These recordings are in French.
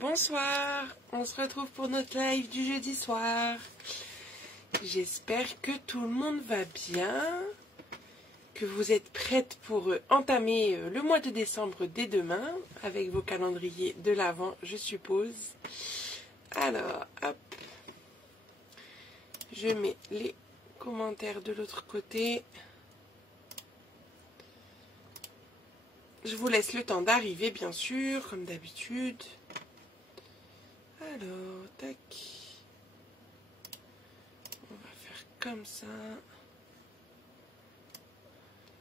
Bonsoir, on se retrouve pour notre live du jeudi soir. J'espère que tout le monde va bien, que vous êtes prêtes pour entamer le mois de décembre dès demain, avec vos calendriers de l'Avent, je suppose. Alors, hop, je mets les commentaires de l'autre côté. Je vous laisse le temps d'arriver, bien sûr, comme d'habitude. Alors, tac. On va faire comme ça.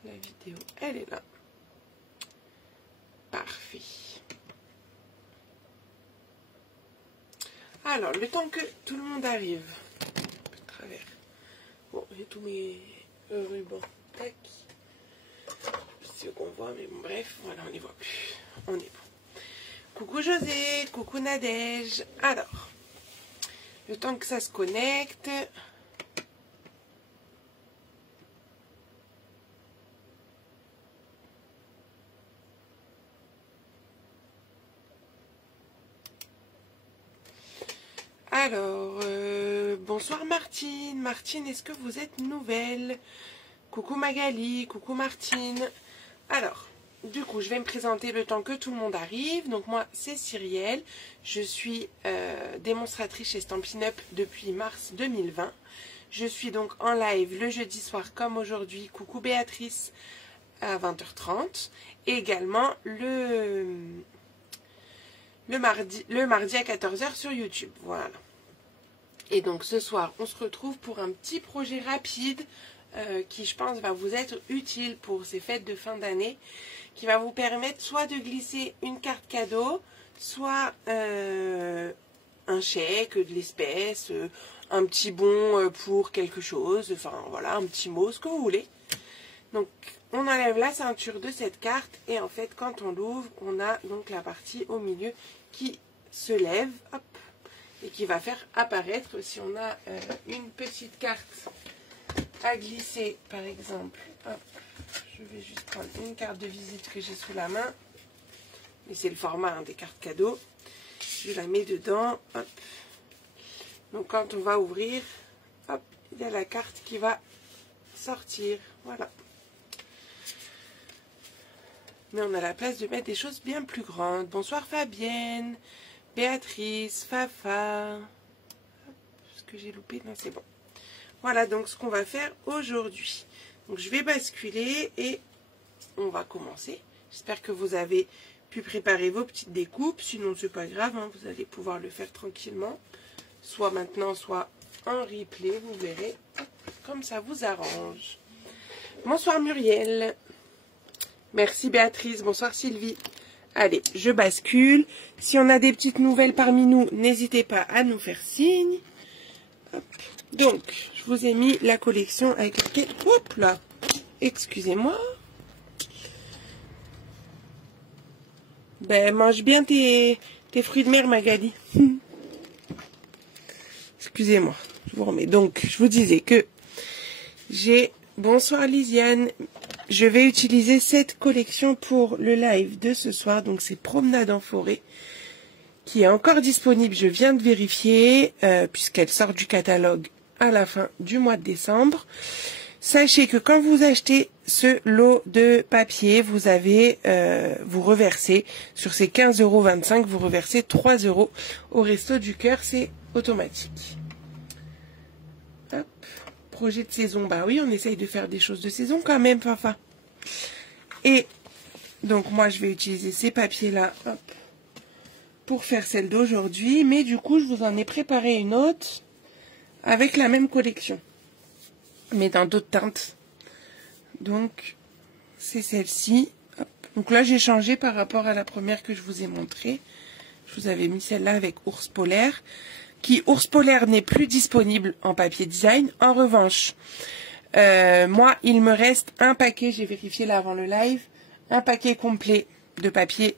La vidéo, elle est là. Parfait. Alors, le temps que tout le monde arrive. Un peu de travers. Bon, j'ai tous mes rubans. Tac. C'est ce qu'on voit, mais bon, bref, voilà, on n'y voit plus. On est bon. Coucou José, coucou Nadège. Alors, le temps que ça se connecte. Alors, bonsoir Martine. Martine, est-ce que vous êtes nouvelle? Coucou Magali, coucou Martine. Alors, du coup, je vais me présenter le temps que tout le monde arrive. Donc moi, c'est Cyrielle. Je suis démonstratrice chez Stampin' Up depuis mars 2020. Je suis donc en live le jeudi soir comme aujourd'hui. Coucou Béatrice à 20h30. Et également le mardi à 14h sur YouTube. Voilà. Et donc ce soir, on se retrouve pour un petit projet rapide qui, je pense, va vous être utile pour ces fêtes de fin d'année, qui va vous permettre soit de glisser une carte cadeau, soit un chèque, de l'espèce, un petit bon pour quelque chose, enfin voilà, un petit mot, ce que vous voulez. Donc on enlève la ceinture de cette carte et en fait quand on l'ouvre, on a donc la partie au milieu qui se lève, hop, et qui va faire apparaître, si on a une petite carte à glisser par exemple, hop, je vais juste prendre une carte de visite que j'ai sous la main, mais c'est le format des cartes cadeaux, je la mets dedans, hop, donc quand on va ouvrir, hop, il y a la carte qui va sortir, voilà. Mais on a la place de mettre des choses bien plus grandes. Bonsoir Fabienne, Béatrice, Fafa. Est-ce que j'ai loupé? Non, c'est bon. Voilà donc ce qu'on va faire aujourd'hui. Donc je vais basculer et on va commencer. J'espère que vous avez pu préparer vos petites découpes. Sinon c'est pas grave, hein, vous allez pouvoir le faire tranquillement. Soit maintenant, soit en replay, vous verrez. Hop, comme ça vous arrange. Bonsoir Muriel. Merci Béatrice, bonsoir Sylvie. Allez, je bascule. Si on a des petites nouvelles parmi nous, n'hésitez pas à nous faire signe. Hop. Donc, je vous ai mis la collection avec laquelle... Hop là, excusez-moi. Ben, mange bien tes fruits de mer, Magali. Excusez-moi, je vous remets. Donc, je vous disais que j'ai... Bonsoir Lisiane. Je vais utiliser cette collection pour le live de ce soir. Donc c'est Promenade en forêt qui est encore disponible. Je viens de vérifier puisqu'elle sort du catalogue à la fin du mois de décembre. Sachez que quand vous achetez ce lot de papier, vous avez vous reversez sur ces 15,25 €, vous reversez 3 € au Resto du Cœur. C'est automatique. Hop. Projet de saison, bah oui, on essaye de faire des choses de saison quand même, Fafa. Et donc moi, je vais utiliser ces papiers-là pour faire celle d'aujourd'hui. Mais du coup, je vous en ai préparé une autre avec la même collection, mais dans d'autres teintes. Donc, c'est celle-ci. Donc là, j'ai changé par rapport à la première que je vous ai montrée. Je vous avais mis celle-là avec Ours Polaire. Ours Polaire n'est plus disponible en papier design. En revanche, moi, il me reste un paquet, j'ai vérifié là avant le live, un paquet complet de papier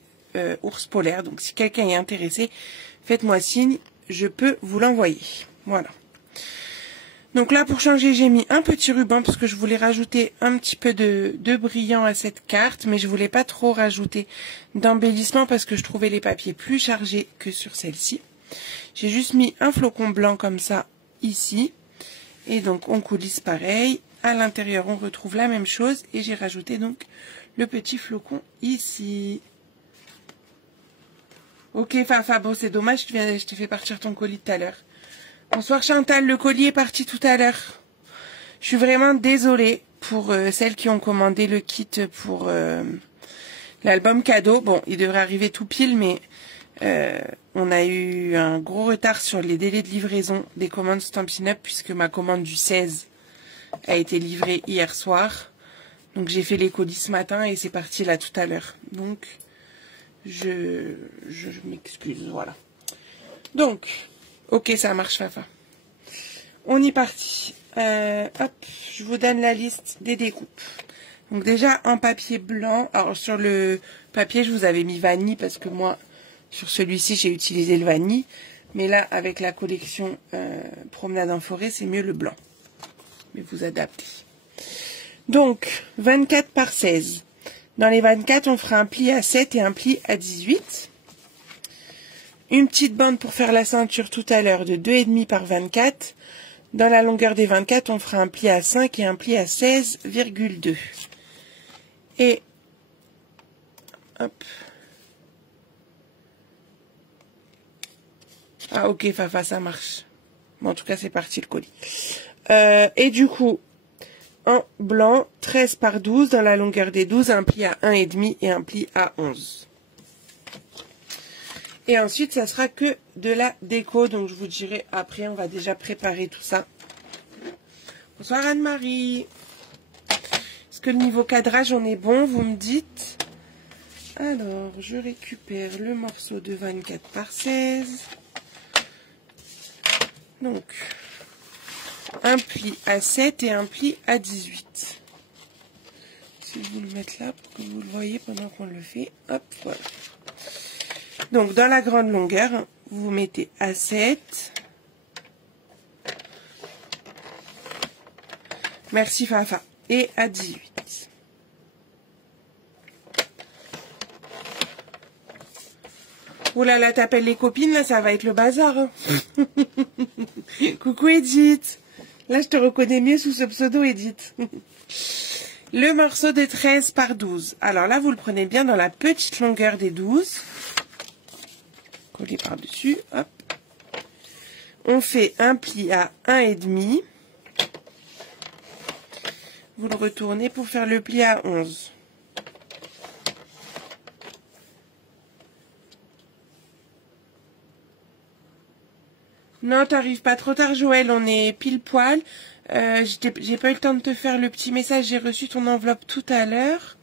Ours Polaire. Donc, si quelqu'un est intéressé, faites-moi signe, je peux vous l'envoyer. Voilà. Donc là, pour changer, j'ai mis un petit ruban parce que je voulais rajouter un petit peu de brillant à cette carte, mais je voulais pas trop rajouter d'embellissement parce que je trouvais les papiers plus chargés que sur celle-ci. J'ai juste mis un flocon blanc comme ça ici. Et donc, on coulisse pareil. À l'intérieur, on retrouve la même chose. Et j'ai rajouté donc le petit flocon ici. Ok, Fafa, bon, c'est dommage, je t'ai fait partir ton colis tout à l'heure. Bonsoir Chantal, le colis est parti tout à l'heure. Je suis vraiment désolée pour celles qui ont commandé le kit pour l'album cadeau. Bon, il devrait arriver tout pile, mais on a eu un gros retard sur les délais de livraison des commandes Stampin' Up puisque ma commande du 16 a été livrée hier soir. Donc j'ai fait les colis ce matin et c'est parti là tout à l'heure. Donc je m'excuse, voilà. Donc, ok, ça marche, Fafa. On y est parti. Hop, je vous donne la liste des découpes. Donc déjà, en papier blanc. Alors, sur le papier, je vous avais mis vanille parce que moi, sur celui-ci, j'ai utilisé le vanille. Mais là, avec la collection Promenade en forêt, c'est mieux le blanc. Mais vous adaptez. Donc, 24 par 16. Dans les 24, on fera un pli à 7 et un pli à 18. Une petite bande pour faire la ceinture tout à l'heure de 2,5 par 24. Dans la longueur des 24, on fera un pli à 5 et un pli à 16,2. Et, hop. Ah ok, Fafa, ça marche. Bon, en tout cas, c'est parti le colis. Et du coup, en blanc, 13 par 12. Dans la longueur des 12, un pli à 1,5 et un pli à 11. Et ensuite, ça sera que de la déco. Donc, je vous dirai après, on va déjà préparer tout ça. Bonsoir Anne-Marie. Est-ce que le niveau cadrage, on est bon? Vous me dites. Alors, je récupère le morceau de 24 par 16. Donc, un pli à 7 et un pli à 18. Je vais vous le mettre là pour que vous le voyez pendant qu'on le fait. Hop, voilà. Donc, dans la grande longueur, vous mettez à 7. Merci Fafa. Et à 18. Oh là là, t'appelles les copines, là, ça va être le bazar. Hein. Coucou Edith. Là, je te reconnais mieux sous ce pseudo, Edith. Le morceau de 13 par 12. Alors là, vous le prenez bien dans la petite longueur des 12. Collé par-dessus, hop. On fait un pli à 1,5. Vous le retournez pour faire le pli à 11. Non, t'arrives pas trop tard, Joël, on est pile poil. J'ai pas eu le temps de te faire le petit message, j'ai reçu ton enveloppe tout à l'heure.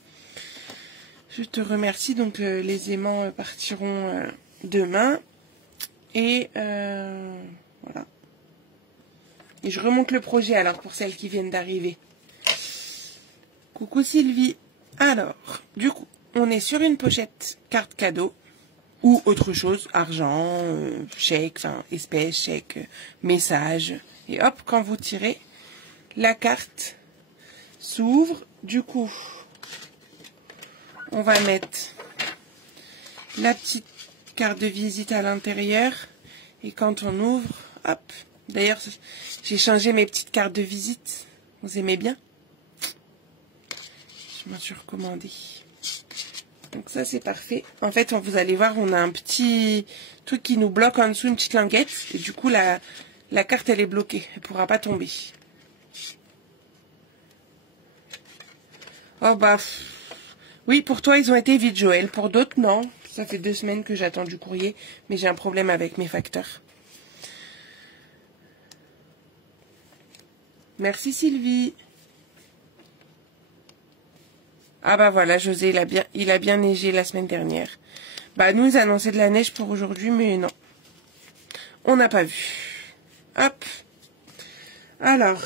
Je te remercie, donc les aimants partiront demain. Et voilà. Et je remonte le projet alors pour celles qui viennent d'arriver. Coucou Sylvie. Alors, du coup, on est sur une pochette carte cadeau. Ou autre chose, argent, chèque, enfin espèce, chèque, message. Et hop, quand vous tirez, la carte s'ouvre. Du coup, on va mettre la petite carte de visite à l'intérieur. Et quand on ouvre, hop. D'ailleurs, j'ai changé mes petites cartes de visite. Vous aimez bien? Je m'en suis recommandé. Donc ça, c'est parfait. En fait, vous allez voir, on a un petit truc qui nous bloque en dessous, une petite languette. Et du coup, la carte, elle est bloquée. Elle ne pourra pas tomber. Oh bah... Oui, pour toi, ils ont été vite, Joël. Pour d'autres, non. Ça fait 2 semaines que j'attends du courrier. Mais j'ai un problème avec mes facteurs. Merci, Sylvie. Ah bah voilà, José, il a bien neigé la semaine dernière. Bah nous, ils annonçaient de la neige pour aujourd'hui, mais non. On n'a pas vu. Hop. Alors,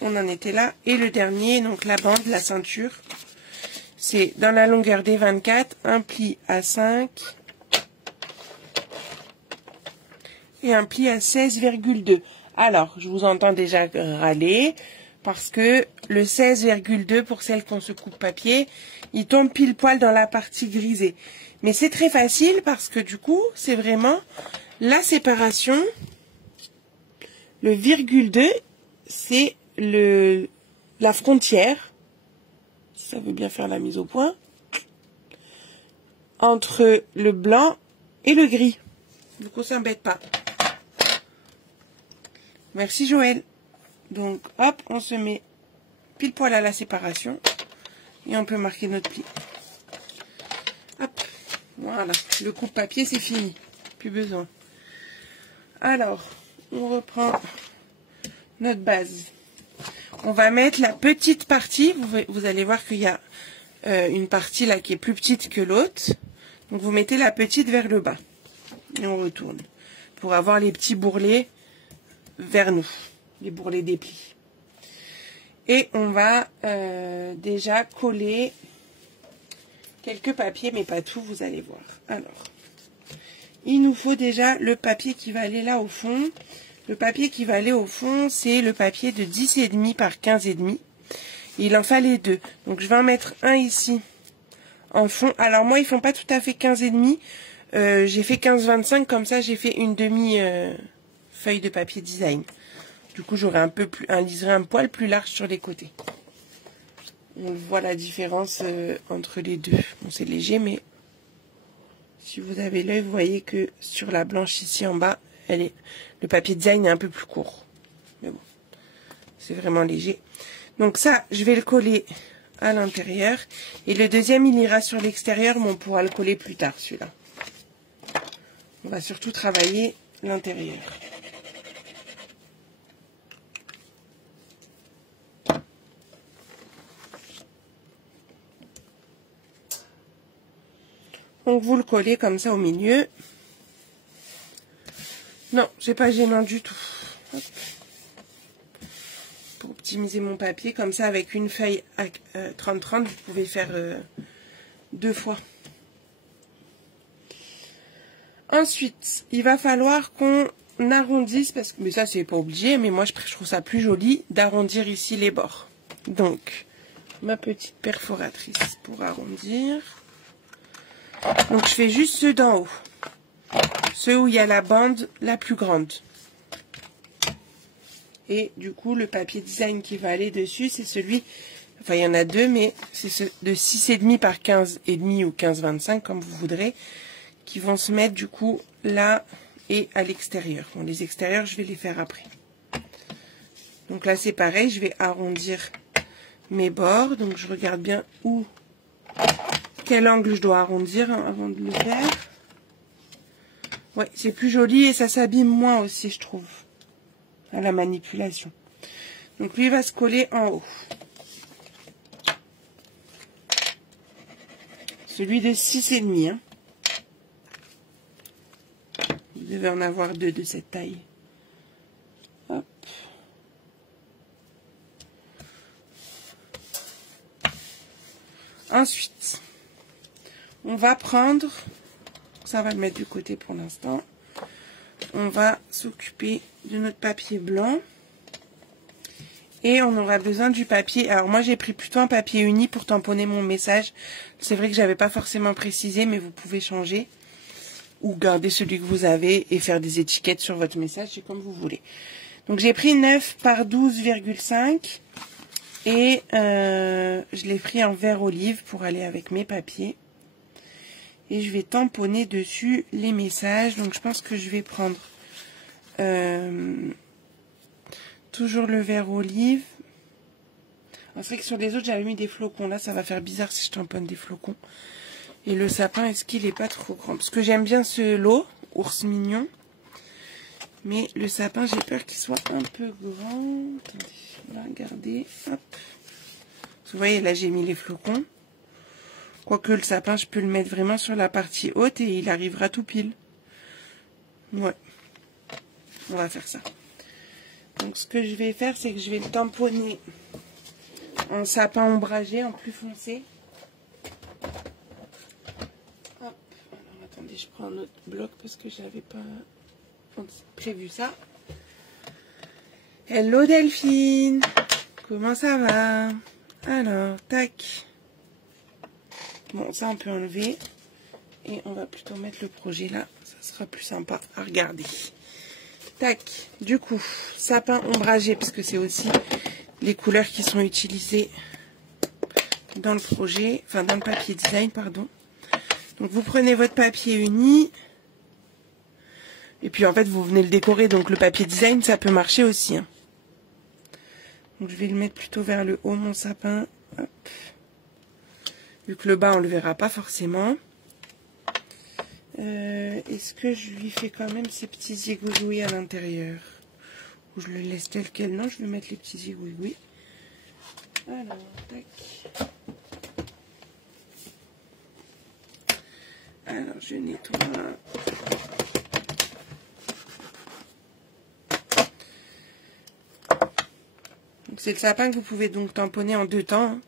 on en était là. Et le dernier, donc la bande, la ceinture. C'est dans la longueur des 24, un pli à 5. Et un pli à 16,2. Alors, je vous entends déjà râler parce que le 16,2 pour celle qu'on se coupe papier, il tombe pile poil dans la partie grisée. Mais c'est très facile parce que du coup, c'est vraiment la séparation. Le virgule 2, c'est la frontière, si ça veut bien faire la mise au point, entre le blanc et le gris. Du coup, ça n'embête pas. Merci Joël. Donc, hop, on se met pile poil à la séparation et on peut marquer notre pli. Hop, voilà. Le coupe-papier, c'est fini. Plus besoin. Alors, on reprend notre base. On va mettre la petite partie. Vous allez voir qu'il y a une partie là qui est plus petite que l'autre. Donc, vous mettez la petite vers le bas. Et on retourne. Pour avoir les petits bourrelets vers nous. Les bourrelets des plis. Et on va déjà coller quelques papiers, mais pas tout, vous allez voir. Alors, il nous faut déjà le papier qui va aller là au fond. Le papier qui va aller au fond, c'est le papier de 10,5 par 15,5. Il en fallait deux. Donc, je vais en mettre un ici en fond. Alors, moi, ils font pas tout à fait 15,5. J'ai fait 15,25. Comme ça, j'ai fait une demi-feuille de papier design. Du coup, j'aurai un liseré un poil plus large sur les côtés. On voit la différence entre les deux. Bon, c'est léger, mais si vous avez l'œil, vous voyez que sur la blanche ici en bas, le papier design est un peu plus court. Mais bon, c'est vraiment léger. Donc ça, je vais le coller à l'intérieur. Et le deuxième, il ira sur l'extérieur, mais on pourra le coller plus tard, celui-là. On va surtout travailler l'intérieur. Donc vous le collez comme ça au milieu. Non, c'est pas gênant du tout. Hop. Pour optimiser mon papier, comme ça avec une feuille à 30-30, vous pouvez faire deux fois. Ensuite, il va falloir qu'on arrondisse, parce que mais ça c'est pas obligé, mais moi je trouve ça plus joli d'arrondir ici les bords. Donc, ma petite perforatrice pour arrondir. Donc je fais juste ceux d'en haut. Ceux où il y a la bande la plus grande. Et du coup, le papier design qui va aller dessus, c'est celui... Enfin, il y en a deux, mais c'est ce de 6,5 par 15,5 ou 15,25, comme vous voudrez, qui vont se mettre du coup là et à l'extérieur. Bon, les extérieurs, je vais les faire après. Donc là, c'est pareil, je vais arrondir mes bords. Donc je regarde bien quel angle je dois arrondir avant de le faire. Ouais, c'est plus joli et ça s'abîme moins aussi, je trouve, à la manipulation. Donc lui, il va se coller en haut. Celui de 6,5. Hein. Vous devez en avoir deux de cette taille. Hop. Ensuite, on va prendre... Ça, on va le mettre du côté pour l'instant. On va s'occuper de notre papier blanc. Et on aura besoin du papier. Alors moi, j'ai pris plutôt un papier uni pour tamponner mon message. C'est vrai que j'avais pas forcément précisé, mais vous pouvez changer. Ou garder celui que vous avez et faire des étiquettes sur votre message. C'est comme vous voulez. Donc j'ai pris 9 par 12,5. Et je l'ai pris en vert olive pour aller avec mes papiers. Et je vais tamponner dessus les messages. Donc je pense que je vais prendre toujours le vert olive. C'est vrai que sur les autres j'avais mis des flocons. Là ça va faire bizarre si je tamponne des flocons. Et le sapin, est-ce qu'il n'est pas trop grand? Parce que j'aime bien ce lot, ours mignon. Mais le sapin, j'ai peur qu'il soit un peu grand. Attendez, on va regarder. Hop. Vous voyez, là j'ai mis les flocons. Quoique le sapin, je peux le mettre vraiment sur la partie haute et il arrivera tout pile. Ouais. On va faire ça. Donc ce que je vais faire, c'est que je vais le tamponner en sapin ombragé, en plus foncé. Hop. Alors attendez, je prends un autre bloc parce que j'avais pas prévu ça. Hello Delphine, comment ça va? Alors, tac. Bon, ça on peut enlever. Et on va plutôt mettre le projet là, ça sera plus sympa à regarder. Tac, du coup, sapin ombragé, parce que c'est aussi les couleurs qui sont utilisées dans le projet, enfin dans le papier design, pardon. Donc vous prenez votre papier uni, et puis en fait vous venez le décorer, donc le papier design ça peut marcher aussi. Hein. Donc je vais le mettre plutôt vers le haut, mon sapin. Hop. Vu que le bas on le verra pas forcément. Est-ce que je lui fais quand même ces petits zigouigouis à l'intérieur? Ou je le laisse tel quel? Non, je vais mettre les petits zigouigouis. Alors, tac. Alors, je nettoie. C'est le sapin que vous pouvez donc tamponner en 2 temps. Hein.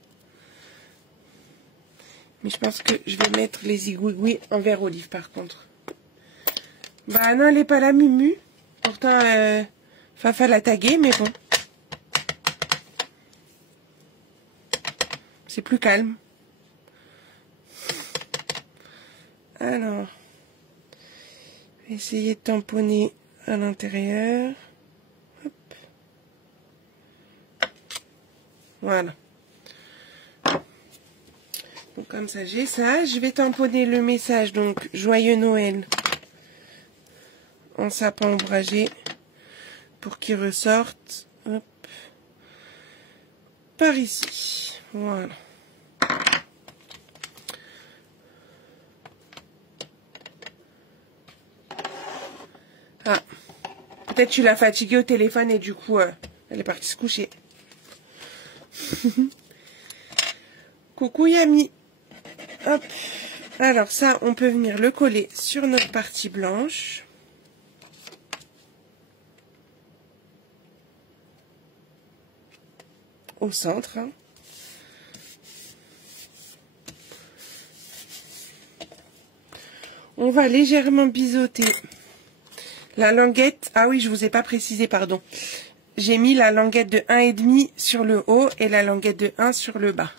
Mais je pense que je vais mettre les zigouigouis en vert olive par contre. Bah non, elle n'est pas là, Mumu. Pourtant, Fafa l'a tagué, mais bon. C'est plus calme. Alors, je vais essayer de tamponner à l'intérieur. Hop. Voilà. Donc comme ça, j'ai ça. Je vais tamponner le message, donc Joyeux Noël, en sapin ombragé, pour qu'il ressorte. Hop. Par ici. Voilà. Ah. Peut-être tu l'as fatiguée au téléphone et du coup, elle est partie se coucher. Coucou Yami. Hop. Alors ça, on peut venir le coller sur notre partie blanche. Au centre. Hein. On va légèrement biseauter la languette. Ah oui, je vous ai pas précisé, pardon. J'ai mis la languette de 1,5 sur le haut et la languette de 1 sur le bas.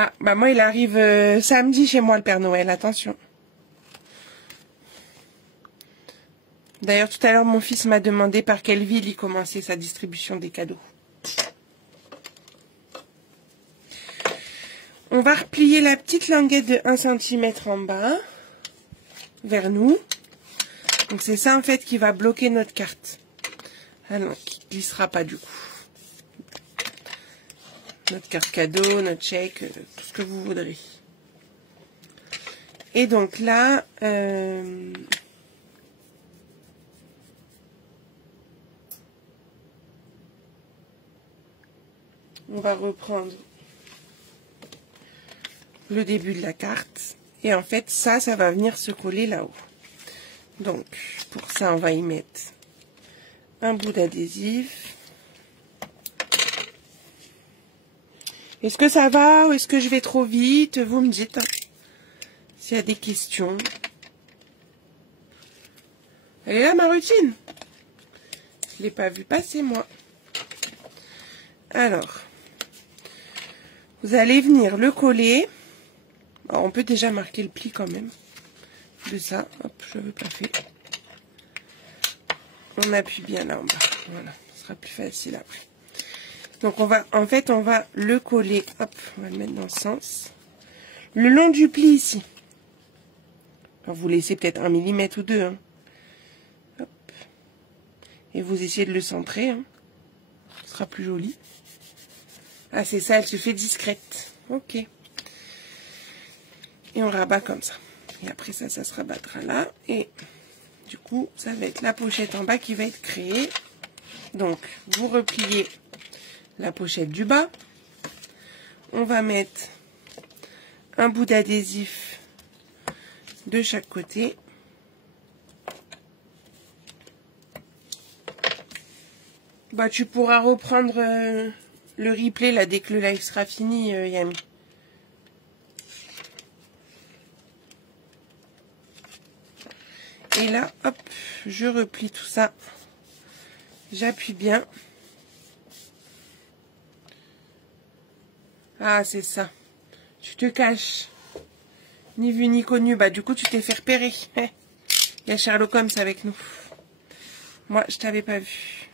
Ah, bah moi il arrive samedi chez moi le Père Noël, attention. D'ailleurs tout à l'heure mon fils m'a demandé par quelle ville il commençait sa distribution des cadeaux. On va replier la petite languette de 1 cm en bas, vers nous. Donc c'est ça en fait qui va bloquer notre carte. Ah non, qui ne glissera pas du coup. Notre carte cadeau, notre chèque, tout ce que vous voudrez. Et donc là, on va reprendre le début de la carte. Et en fait, ça va venir se coller là-haut. Donc, pour ça, on va y mettre un bout d'adhésif. Est-ce que ça va ou est-ce que je vais trop vite? Vous me dites. Hein, s'il y a des questions. Elle est là, ma routine. Je ne l'ai pas vue passer, moi. Alors, vous allez venir le coller. Alors, on peut déjà marquer le pli quand même. De ça. Hop, je n'avais pas fait. On appuie bien là en bas. Voilà, ce sera plus facile après. Donc, on va le coller. Hop, on va le mettre dans ce sens. Le long du pli ici. Alors, vous laissez peut-être 1 mm ou 2. Hein. Hop. Et vous essayez de le centrer. Hein. Ce sera plus joli. Ah, c'est ça, elle se fait discrète. Ok. Et on rabat comme ça. Et après ça se rabattra là. Et du coup, ça va être la pochette en bas qui va être créée. Donc, vous repliez la pochette du bas. On va mettre un bout d'adhésif de chaque côté. Bah, tu pourras reprendre le replay là dès que le live sera fini, Yami. Et là, hop, je replie tout ça. J'appuie bien. Ah, c'est ça. Tu te caches. Ni vu ni connu. Bah, du coup, tu t'es fait repérer. Il y a Sherlock Holmes avec nous. Moi, je t'avais pas vu.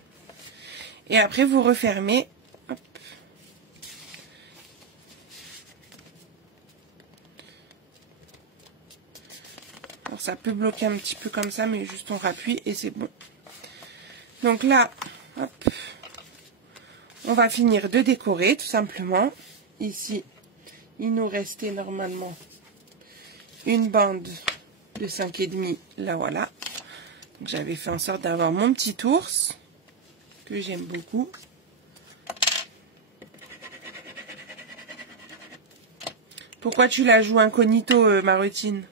Et après, vous refermez. Hop. Alors, ça peut bloquer un petit peu comme ça, mais juste on rappuie et c'est bon. Donc là, hop, on va finir de décorer, tout simplement. Ici, il nous restait normalement une bande de 5,5. Là, voilà. J'avais fait en sorte d'avoir mon petit ours, que j'aime beaucoup. Pourquoi tu la joues incognito, Marutine?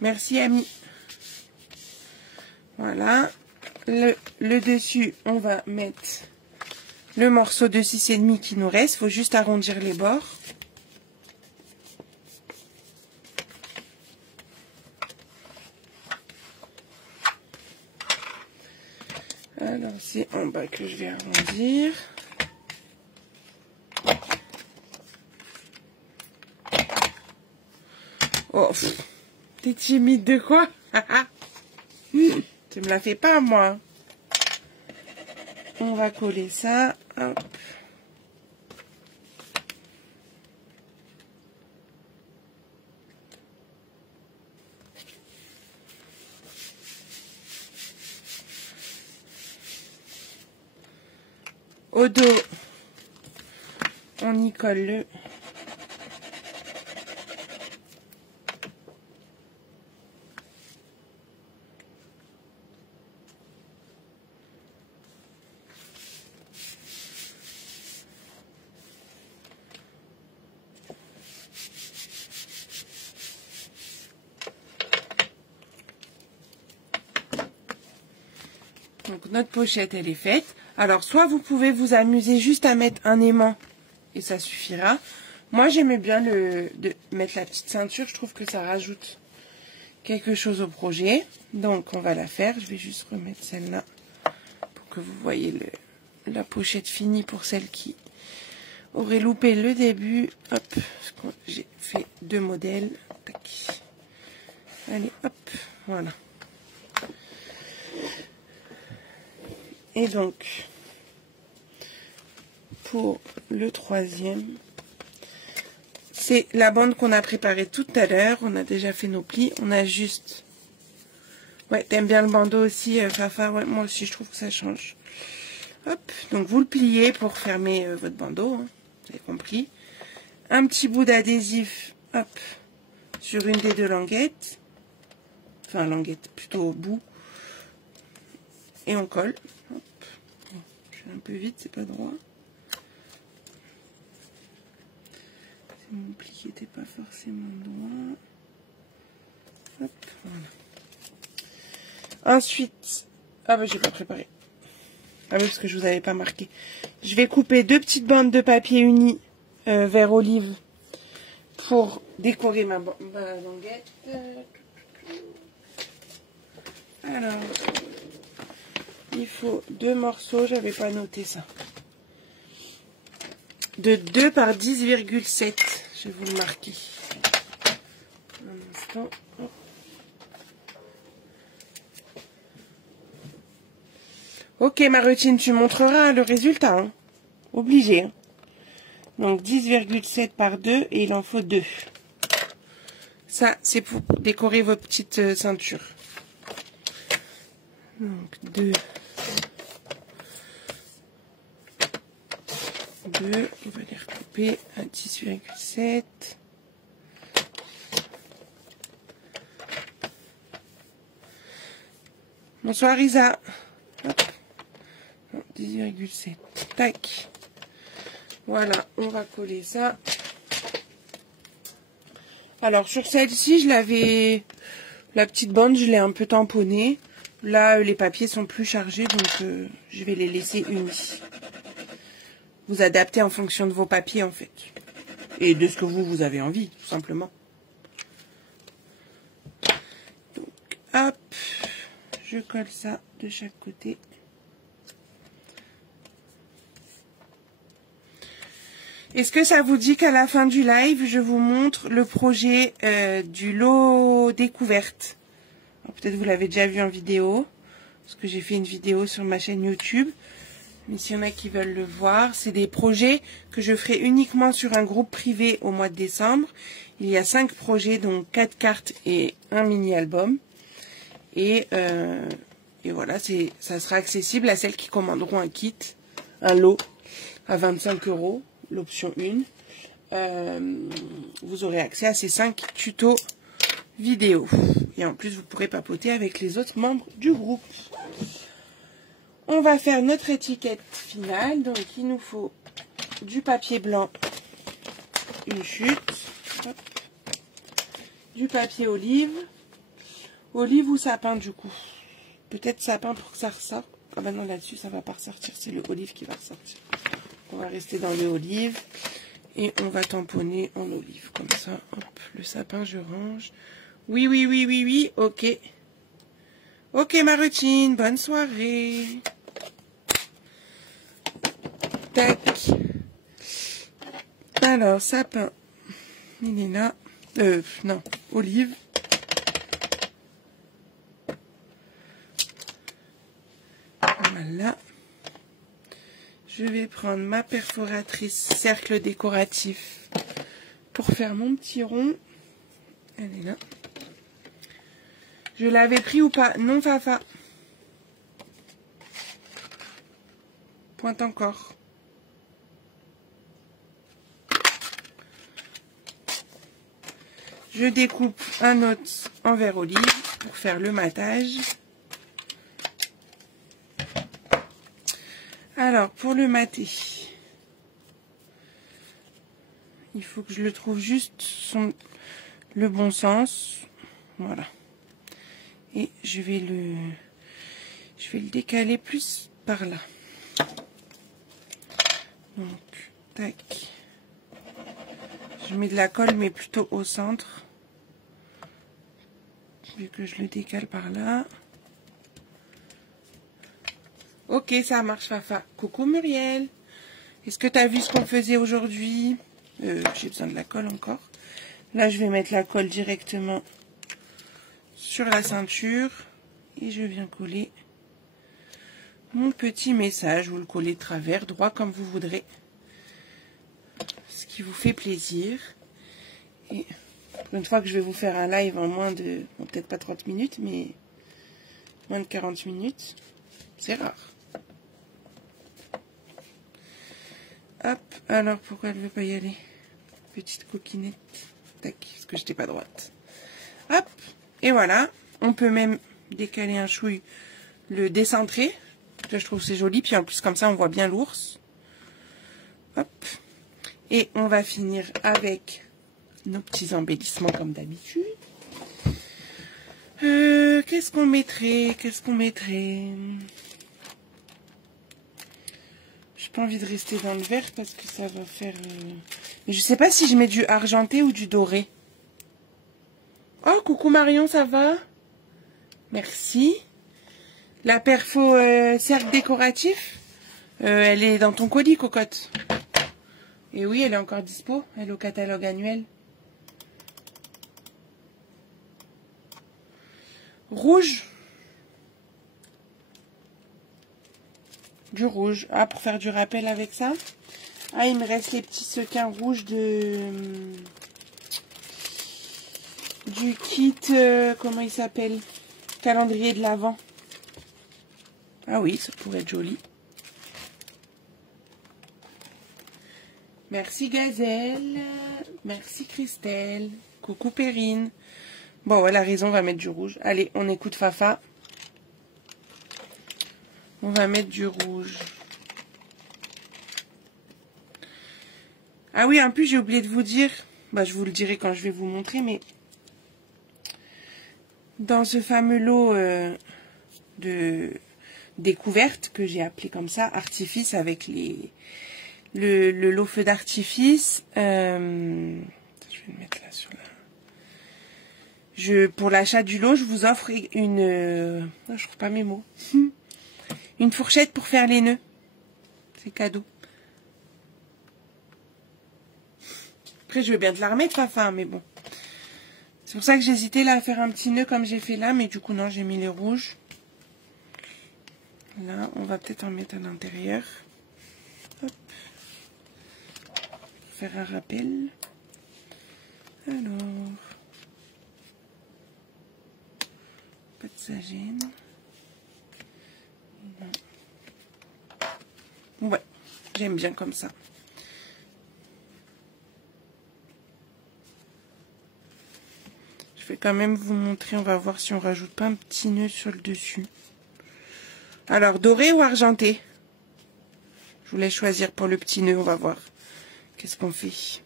Merci, ami. Voilà. Le dessus, on va mettre le morceau de 6,5 qui nous reste. Il faut juste arrondir les bords. Alors, c'est en bas que je vais arrondir. Oh, t'es timide de quoi? Tu me la fais pas, moi. On va coller ça. Hop. Au dos, on y colle le donc notre pochette, elle est faite. Alors, soit vous pouvez vous amuser juste à mettre un aimant et ça suffira. Moi, j'aimais bien de mettre la petite ceinture. Je trouve que ça rajoute quelque chose au projet. Donc, on va la faire. Je vais juste remettre celle-là pour que vous voyez la pochette finie pour celle qui aurait loupé le début. Hop, j'ai fait 2 modèles. Tac. Allez, hop, voilà. Et donc, pour le troisième, c'est la bande qu'on a préparée tout à l'heure. On a déjà fait nos plis. On a juste... Ouais, t'aimes bien le bandeau aussi, Fafa? Ouais, moi aussi, je trouve que ça change. Hop, donc vous le pliez pour fermer votre bandeau. Hein, vous avez compris. Un petit bout d'adhésif, hop, sur une des 2 languettes. Enfin, languette, plutôt au bout. Et on colle. Hop. Je fais un peu vite, c'est pas droit. Mon pli qui n'était pas forcément droit. Hop, voilà. Ensuite, ah bah j'ai pas préparé. Ah oui, parce que je vous avais pas marqué. Je vais couper 2 petites bandes de papier uni vert olive pour décorer ma languette. Alors, il faut 2 morceaux, j'avais pas noté ça. De 2 par 10,7. Je vais vous le marquer. Un instant. Hop. Ok, Marutine, tu montreras le résultat. Hein. Obligé. Hein. Donc 10,7 par 2 et il en faut 2. Ça, c'est pour décorer vos petites ceintures. Donc 2. 2, on va les recouper à 10,7. Bonsoir Isa. 10,7. Tac. Voilà, on va coller ça. Alors sur celle-ci, je l'avais... La petite bande, je l'ai un peu tamponnée. Là, les papiers sont plus chargés, donc je vais les laisser unis. vous adaptez en fonction de vos papiers, en fait. Et de ce que vous avez envie, tout simplement. Donc, hop, je colle ça de chaque côté. Est-ce que ça vous dit qu'à la fin du live, je vous montre le projet du lot découverte? Peut-être vous l'avez déjà vu en vidéo, parce que j'ai fait une vidéo sur ma chaîne YouTube. Mais s'il y en a qui veulent le voir, c'est des projets que je ferai uniquement sur un groupe privé au mois de décembre. Il y a 5 projets, donc 4 cartes et un mini-album. Et voilà, ça sera accessible à celles qui commanderont un kit, un lot à 25 €. L'option 1, vous aurez accès à ces 5 tutos vidéo. Et en plus, vous pourrez papoter avec les autres membres du groupe. On va faire notre étiquette finale. Donc, il nous faut du papier blanc, une chute, hop, du papier olive. Olive ou sapin, du coup. Peut-être sapin pour que ça ressorte. Ah ben non, là-dessus, ça va pas ressortir. C'est le olive qui va ressortir. On va rester dans le olive et on va tamponner en olive comme ça. Hop, le sapin, je range. Oui, oui, oui, oui, oui, ok. Ok, Marutine, bonne soirée. Tac. Alors, sapin, il est là. Non, olive. Voilà. Je vais prendre ma perforatrice cercle décoratif pour faire mon petit rond. Elle est là. Je l'avais pris ou pas? Non, Fafa. Pointe encore. Je découpe un autre en verre olive pour faire le matage. Alors, pour le mater, il faut que je le trouve juste le bon sens. Voilà. Et je vais le décaler plus par là. Donc, tac. Je mets de la colle, mais plutôt au centre. Vu que je le décale par là. Ok, ça marche, Fafa. Coucou Muriel. Est-ce que tu as vu ce qu'on faisait aujourd'hui? J'ai besoin de la colle encore. Là, je vais mettre la colle directement sur la ceinture. Et je viens coller mon petit message. Vous le collez de travers, droit comme vous voudrez. Ce qui vous fait plaisir. Et une fois que je vais vous faire un live en moins de... Bon, peut-être pas 30 minutes, mais moins de 40 minutes. C'est rare. Hop, alors pourquoi elle ne veut pas y aller? Petite coquinette. Tac, parce que je n'étais pas droite. Hop, et voilà. On peut même décaler un chouille, le décentrer. Là, je trouve que c'est joli. Puis en plus, comme ça, on voit bien l'ours. Hop. Et on va finir avec nos petits embellissements comme d'habitude. Qu'est-ce qu'on mettrait? Qu'est-ce qu'on mettrait? J'ai pas envie de rester dans le vert parce que ça va faire... Mais je sais pas si je mets du argenté ou du doré. Oh, coucou Marion, ça va? Merci. La perfo cercle décoratif, elle est dans ton colis, cocotte. Et oui, elle est encore dispo. Elle est au catalogue annuel. Rouge. Du rouge. Ah, pour faire du rappel avec ça. Ah, il me reste les petits sequins rouges du kit, comment il s'appelle? Calendrier de l'Avent. Ah oui, ça pourrait être joli. Merci Gazelle. Merci Christelle. Coucou Perrine. Bon, elle a raison, on va mettre du rouge. Allez, on écoute Fafa. On va mettre du rouge. Ah oui, en plus, j'ai oublié de vous dire. Bah, je vous le dirai quand je vais vous montrer, mais dans ce fameux lot de découverte que j'ai appelé comme ça, artifice avec le lot feu d'artifice. Je vais le mettre là sur la... Pour l'achat du lot, je vous offre une... je trouve pas mes mots. Une fourchette pour faire les nœuds. C'est cadeau. Après, je veux bien te la remettre, Fafa, mais bon. C'est pour ça que j'hésitais là à faire un petit nœud comme j'ai fait là, mais du coup, non, j'ai mis les rouges. Là, on va peut-être en mettre à l'intérieur. Hop. Faire un rappel. Alors... Pas de ça gêne. Ouais, j'aime bien comme ça. Je vais quand même vous montrer, on va voir si on rajoute pas un petit nœud sur le dessus. Alors, doré ou argenté? Je vous laisse choisir pour le petit nœud, on va voir. Qu'est-ce qu'on fait?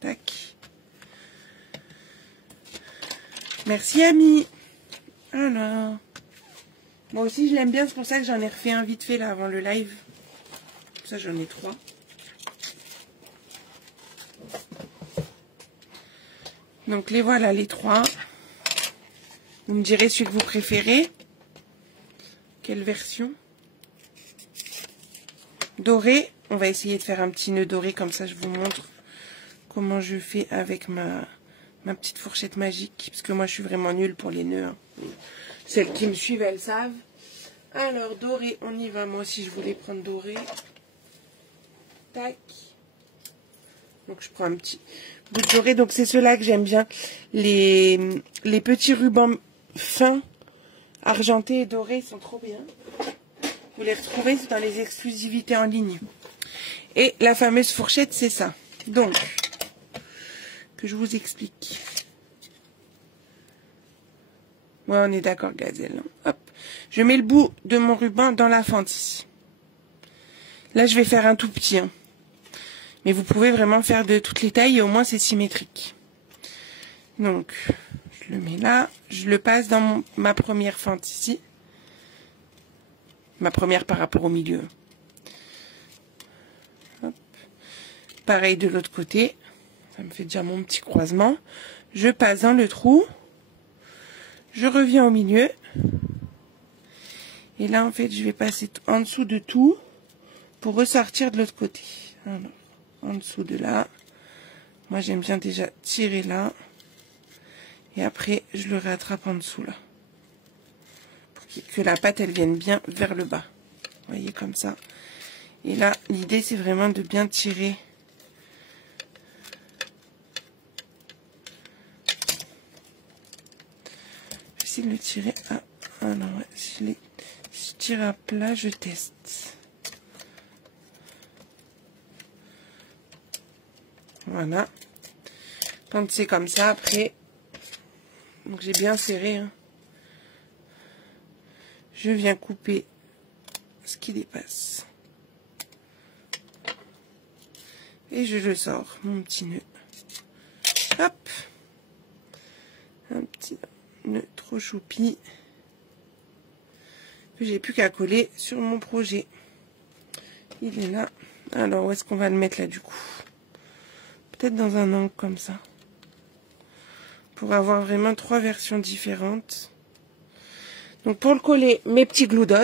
Tac. Merci, ami. Alors. Moi aussi, je l'aime bien, c'est pour ça que j'en ai refait un vite fait là avant le live. Ça, j'en ai 3. Donc, les voilà, les 3. Vous me direz celui que vous préférez. Quelle version? Doré. On va essayer de faire un petit nœud doré, comme ça, je vous montre comment je fais avec ma petite fourchette magique. Parce que moi, je suis vraiment nulle pour les nœuds. Hein. Celles qui me suivent, elles savent. Alors, doré, on y va. Moi aussi, je voulais prendre doré. Tac. Donc, je prends un petit bout de doré. Donc, c'est ceux-là que j'aime bien. Les petits rubans fins, argentés et dorés, sont trop bien. Vous les retrouvez dans les exclusivités en ligne. Et la fameuse fourchette, c'est ça. Donc, que je vous explique. Ouais, on est d'accord, Gazelle. Hop. Je mets le bout de mon ruban dans la fente ici. Là, je vais faire un tout petit. Hein. Mais vous pouvez vraiment faire de toutes les tailles et au moins c'est symétrique. Donc, je le mets là. Je le passe dans ma première fente ici. Ma première par rapport au milieu. Hop. Pareil de l'autre côté. Ça me fait déjà mon petit croisement. Je passe dans le trou. Je reviens au milieu. Et là, en fait, je vais passer en dessous de tout pour ressortir de l'autre côté. Alors, en dessous de là. Moi, j'aime bien déjà tirer là. Et après, je le rattrape en dessous là. Pour que la pâte, elle vienne bien vers le bas. Vous voyez, comme ça. Et là, l'idée, c'est vraiment de bien tirer. J'essaie de le tirer à... Ah non, ouais, si je tire à plat, je teste. Voilà. Quand c'est comme ça, après... Donc j'ai bien serré. Hein. Je viens couper ce qui dépasse. Et je le sors, mon petit nœud. Hop. Un petit nœud trop choupi. Que j'ai plus qu'à coller sur mon projet. Il est là. Alors, où est-ce qu'on va le mettre là du coup? Peut-être dans un angle comme ça. Pour avoir vraiment 3 versions différentes. Donc pour le coller, mes petits glue dots.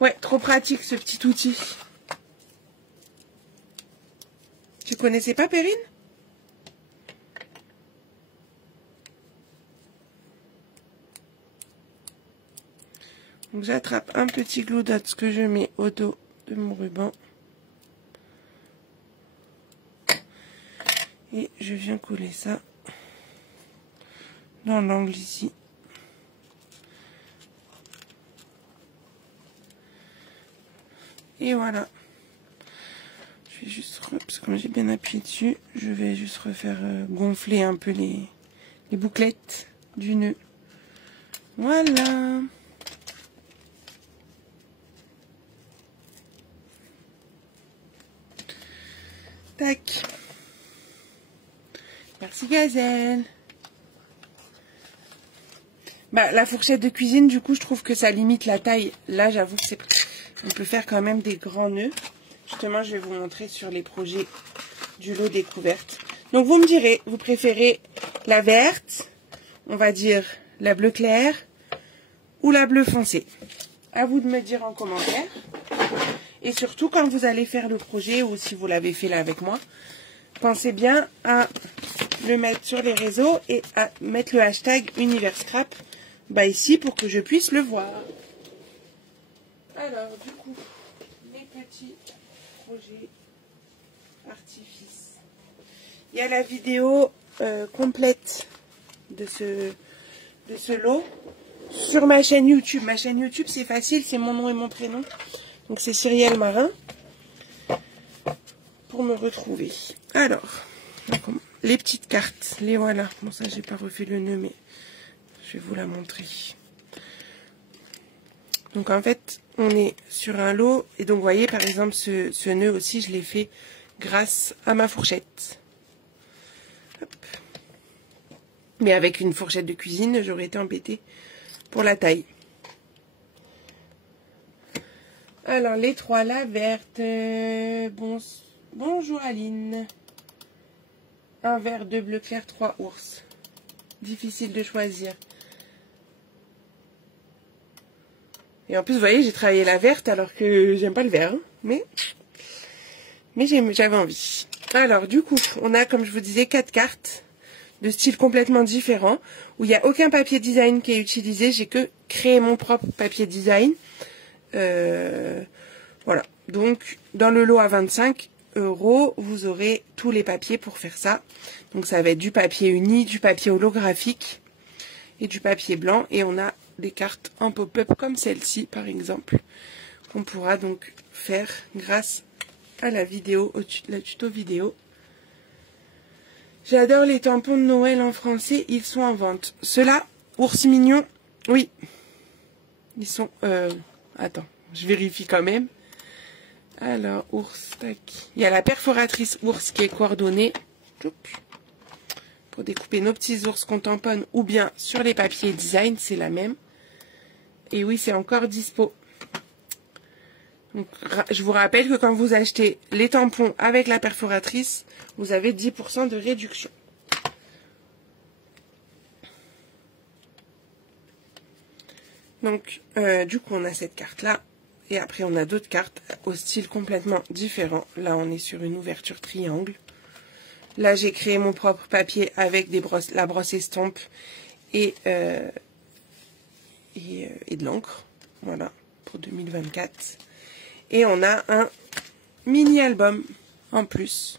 Ouais, trop pratique ce petit outil. Tu connaissais pas, Perrine? Donc j'attrape un petit glue dots que je mets au dos de mon ruban. Et je viens coller ça dans l'angle ici. Et voilà. Je vais juste, parce que comme j'ai bien appuyé dessus, je vais juste refaire gonfler un peu les bouclettes du nœud. Voilà. Tac. Merci Gazelle. Bah, la fourchette de cuisine, du coup, je trouve que ça limite la taille. Là, j'avoue que c'est on peut faire quand même des grands nœuds. Justement, je vais vous montrer sur les projets du lot découverte. Donc, vous me direz, vous préférez la verte, on va dire la bleu clair ou la bleu foncé. À vous de me dire en commentaire. Et surtout, quand vous allez faire le projet ou si vous l'avez fait là avec moi, pensez bien à le mettre sur les réseaux et à mettre le hashtag UniverScrap ici pour que je puisse le voir. Alors, du coup, les petits projets artifices. Il y a la vidéo complète de ce lot sur ma chaîne YouTube. Ma chaîne YouTube, c'est facile, c'est mon nom et mon prénom. Donc, c'est Cyrielle Marin pour me retrouver. Alors, les petites cartes, les voilà. Bon, ça, j'ai pas refait le nœud, mais je vais vous la montrer. Donc, en fait, on est sur un lot. Et donc, vous voyez, par exemple, ce nœud aussi, je l'ai fait grâce à ma fourchette. Hop. Mais avec une fourchette de cuisine, j'aurais été embêtée pour la taille. Alors, les trois, la verte. Bonjour Aline. Un vert, 2 bleu clair, 3 ours. Difficile de choisir. Et en plus, vous voyez, j'ai travaillé la verte alors que j'aime pas le vert. Hein, mais j'avais envie. Alors, du coup, on a, comme je vous disais, 4 cartes de style complètement différent, où il n'y a aucun papier design qui est utilisé. J'ai que créé mon propre papier design. Voilà. Donc, dans le lot à 25 €, vous aurez tous les papiers pour faire ça. Donc, ça va être du papier uni, du papier holographique et du papier blanc. Et on a des cartes en pop-up comme celle-ci, par exemple, qu'on pourra donc faire grâce à la vidéo, la tuto vidéo. J'adore les tampons de Noël en français, ils sont en vente. Ceux-là, ours mignon, oui. Ils sont... attends, je vérifie quand même. Alors, ours, tac. Il y a la perforatrice ours qui est coordonnée. Pour découper nos petits ours qu'on tamponne ou bien sur les papiers design, c'est la même. Et oui, c'est encore dispo. Donc, je vous rappelle que quand vous achetez les tampons avec la perforatrice, vous avez 10% de réduction. Donc, du coup, on a cette carte-là. Et après, on a d'autres cartes au style complètement différent. Là, on est sur une ouverture triangle. Là, j'ai créé mon propre papier avec la brosse estompe et de l'encre. Voilà, pour 2024. Et on a un mini-album en plus.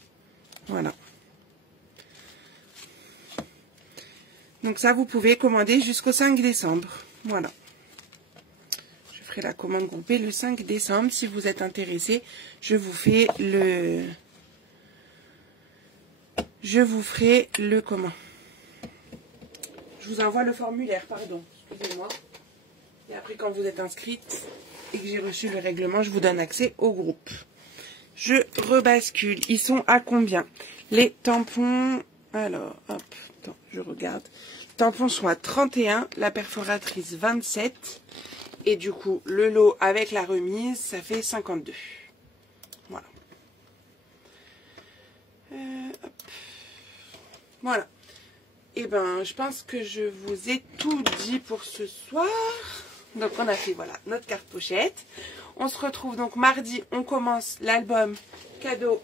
Voilà. Donc ça, vous pouvez commander jusqu'au 5 décembre. Voilà. Je ferai la commande groupée le 5 décembre. Si vous êtes intéressé, je vous ferai le comment? Je vous envoie le formulaire, pardon. Excusez-moi. Et après, quand vous êtes inscrite et que j'ai reçu le règlement, je vous donne accès au groupe. Je rebascule. Ils sont à combien? Les tampons... Alors, hop, attends, je regarde. Les tampons sont à 31, la perforatrice 27. Et du coup, le lot avec la remise, ça fait 52. Voilà. Hop. Voilà. Et ben, je pense que je vous ai tout dit pour ce soir. Donc, on a fait, voilà, notre carte pochette. On se retrouve donc mardi. On commence l'album cadeau.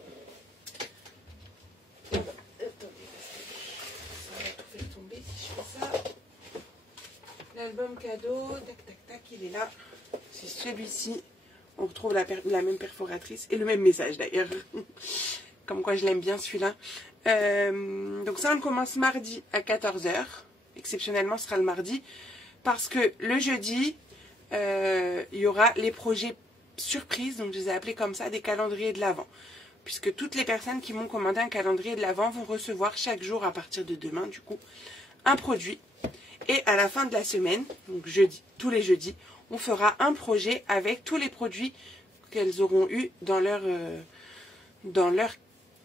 Attendez, ça va tout faire tomber si je fais ça. L'album cadeau, tac, tac, tac, il est là. C'est celui-ci. On retrouve la même perforatrice et le même message d'ailleurs. Comme quoi je l'aime bien celui-là. Donc ça, on commence mardi à 14 h. Exceptionnellement, ce sera le mardi. Parce que le jeudi, il y aura les projets surprises. Donc je les ai appelés comme ça, des calendriers de l'Avent. Puisque toutes les personnes qui m'ont commandé un calendrier de l'Avent vont recevoir chaque jour à partir de demain, du coup, un produit. Et à la fin de la semaine, donc jeudi, tous les jeudis, on fera un projet avec tous les produits qu'elles auront eu dans leur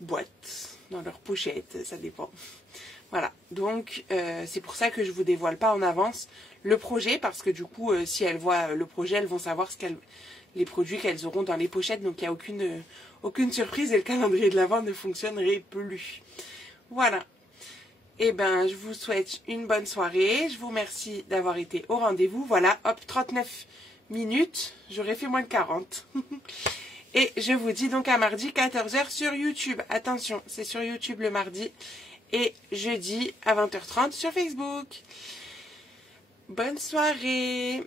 boîte, dans leur pochette, ça dépend. Voilà, donc c'est pour ça que je ne vous dévoile pas en avance le projet, parce que du coup, si elles voient le projet, elles vont savoir les produits qu'elles auront dans les pochettes. Donc il n'y a aucune surprise et le calendrier de l'Avent ne fonctionnerait plus. Voilà. Eh ben, je vous souhaite une bonne soirée. Je vous remercie d'avoir été au rendez-vous. Voilà, hop, 39 minutes. J'aurais fait moins de 40. Et je vous dis donc à mardi 14 h sur YouTube. Attention, c'est sur YouTube le mardi. Et jeudi à 20 h 30 sur Facebook. Bonne soirée.